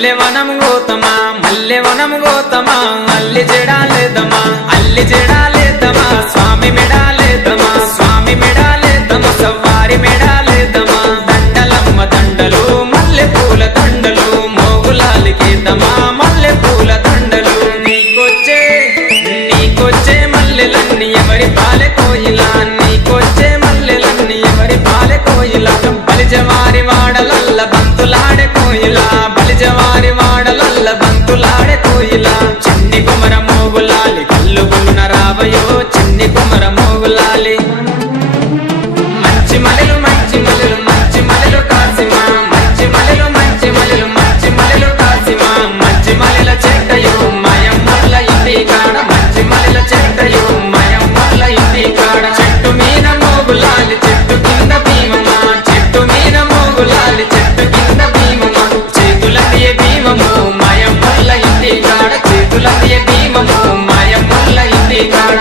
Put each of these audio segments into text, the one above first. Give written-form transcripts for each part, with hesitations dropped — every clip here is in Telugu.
మల్లెవనం గోతమా మల్లెవనం గోతమా అల్లి జడాలేదమా అల్లి జడాలేదమా స్వామి మెడాలేదమా స్వామి మెడాలేదమా సవ్వారి మెడాలేదమా దండలమ్మ దండలు మల్లె పూల దండలు మోగులాలికేదమా మల్లె పూల దండలు నీకొచ్చే మల్లెలన్నీ ఎవరి పాలె కోయిలా నీకొచ్చే మల్లెలన్నీ ఎవరి పాలె కోయిలా బలిజవారి వాడలల్ల బంతులాడే కోయిలా బలిజవారి వాడలల్ల బంతులాడే కోయిలా చిన్ని కుమర మోగులాలి కల్లు గులున రావయో చిన్ని కుమర మోగులాలి మంచి మలెలు మంచి మలెలు మంచి మలెలు కాసిమా మంచి మలెలు మంచి మలెలు మంచి మలెలు కాసిమా మంచి మలెల చెట్టయో మయమ్మల్ల ఇంటి కాడ మంచి మలెల చెట్టయో మయమ్మల్ల ఇంటి కాడ చెట్టు మీద మోగులాలి చెట్టు కింద భీమమా చెట్టు మీద మోగులాలి చెట్టు కింద భీమమా చేతులయ్యే భీమము మయమ్మల్ల ఇంటి కాడ చేతులయ్యే భీమము మయమ్మల్ల ఇంటి కాడ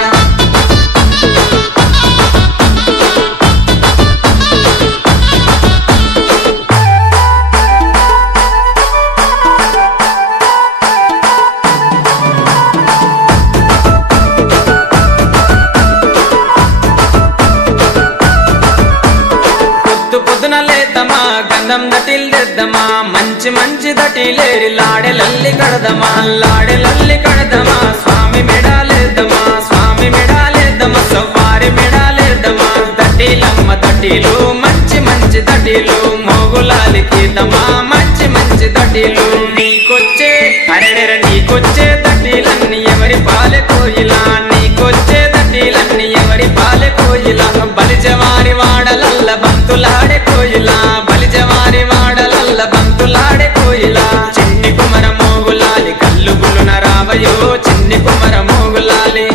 గంధం దటిల్దెద్దమా మంచి మంచి దటిలేరి లాడెలల్లి కడదమా లాడెలల్లి కడదమా స్వామి మెడాలేద్దమా స్వామి మెడాలేద్దమా సవ్వారి మెడాలేద్దమా దటిలమ్మ దటిలు మంచి మంచి దటిలు మోగులాలికేదమా మంచి మంచి దటిలు నీకొచ్చే అరెడెర నీకొచ్చే దటిలన్నీ ఎవరి పాలె కోయిలా నీకొచ్చే దటిలన్నీ ఎవరి పాలె కోయిలా బలిజవారి వాడలల్ల బంతులాడే కోయిలా బలిజవారి వాడలల్ల బంతులాడే కోయిలా చిన్ని కుమర మోగులాలి కల్లు గులున రావయో చిన్ని కుమర మోగులాలి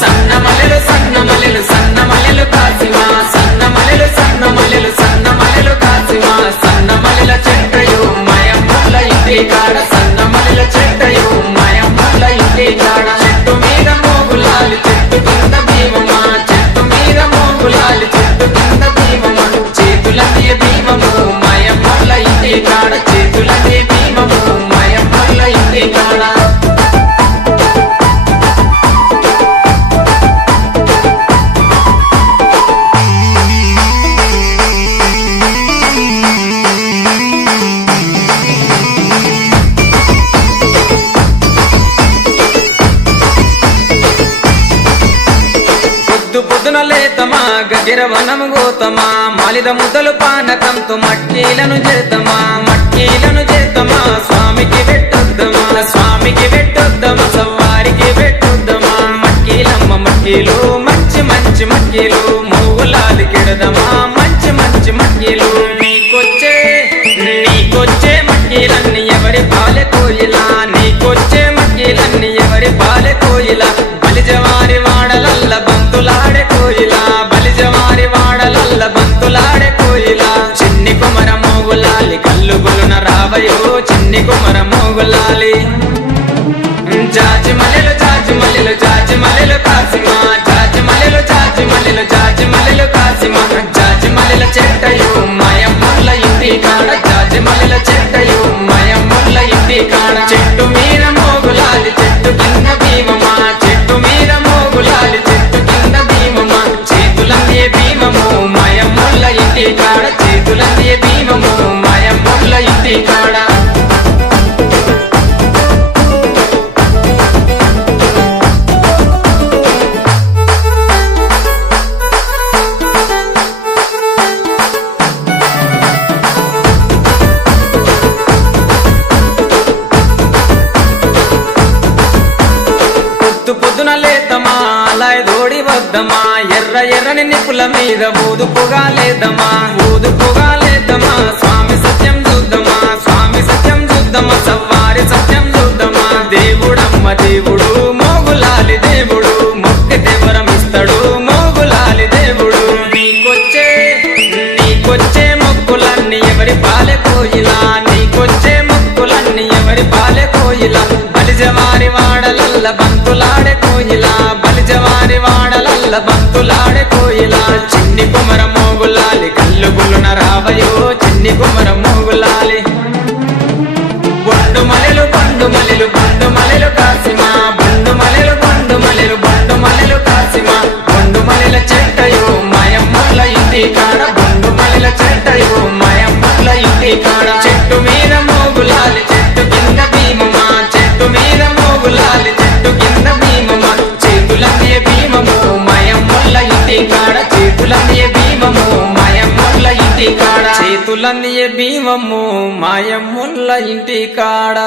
సన్న మలెలు సన్న మలెలు సన్న మలెలు కాసిమా సన్న మలెలు సన్న మలెలు సన్న మలెలు కాసిమా సన్న మలెల చెట్టయో మయమ్మల్ల ఇంటి కాడ సన్న మలెల చెట్టయో మయమ్మల్ల ఇంటి కాడ చెట్టు మీద మోగులాలి చెట్టు కింద భీమమా చెట్టు మీద మోగులాలి చెట్టు కింద భీమమా చేతులయ్యే భీమము మయమ్మల్ల ఇంటి కాడ చేతులయ్యే భీమము మయమ్మల్ల ఇంటి కాడ పొద్దున లేతమా గగిరవనము గోతమా మాలిద ముద్దలు పానకంతో మట్టీలను చేద్దామా మట్టీలను చేద్దామా స్వామికి పెట్టొద్దమా స్వామికి పెట్టొద్దమా సవ్వారికి పెట్టొద్దమా మట్టీలమ్మ మట్టీలు మంచి మంచి మట్టీలు మోగులాలి కెడదమా మంచి మంచి మట్టీలు నీకొచ్చే మట్టీలన్నీ ఎవరి పాలె కోయిలా నీకొచ్చే మట్టీలన్నీ ఎవరి పాలె కోయిలా బలిజవారి వాడలల్ల బంతులాడే కోయిలా బలిజవారి వాడలల్ల బంతులాడే కోయిలా చిన్ని కుమర మోగులాలి కల్లు గులున రావయో చిన్ని కుమర మోగులాలి జాజి మలెలు జాజి మలెలు జాజి మలెలు కాసిమా జాజి మలెలు జాజి మలెలు జాజి మలెలు కాసిమా జాజి మలెల చెట్టయో మయమ్మల్ల ఇంటి కాడ జాజి మలెల చెట్టయో మయమ్మల్ల ఇంటి కాడ చెట్టు మీద మోగులాలి చెట్టు కింద భీమమా చెట్టు మీద మోగులాలి చెట్టు కింద భీమమా చేతులయ్యే భీమము మయమ్మల్ల ఇంటి కాడ చేతులయ్యే భీమము మయమ్మల్ల ఇంటి కాడ పొద్దున లేతమా అలాయ్ దోడి వద్దమా ఎర్ర ఎర్రని నిప్పుల మీద ఊదుపుగా లేదమా ఊదుపుగా లేదమా స్వామి సత్యం చూద్దామా స్వామి సత్యం చూద్దామా సవ్వారి సత్యం చూద్దామా దేవుడమ్మ దేవుడు మోగులాలి దేవుడు మొక్కితే వరమిస్తాడు మోగులాలి దేవుడు నీకొచ్చే మొక్కులన్నీ ఎవరి పాలె కోయిలా నీకొచ్చే మొక్కులన్నీ ఎవరి పాలె కోయిలా బలిజవారి వాడలల్ల బంతులాడే కోయిలా బలిజవారి వాడలల్ల బంతులాడే కోయిలా చిన్ని కుమర మోగులాలి కల్లు గులున రావయో చిన్ని కుమర మోగులాలి సిరులందియే భీమమ్ము మాయమ్ముల్ల ఇంటి కాడ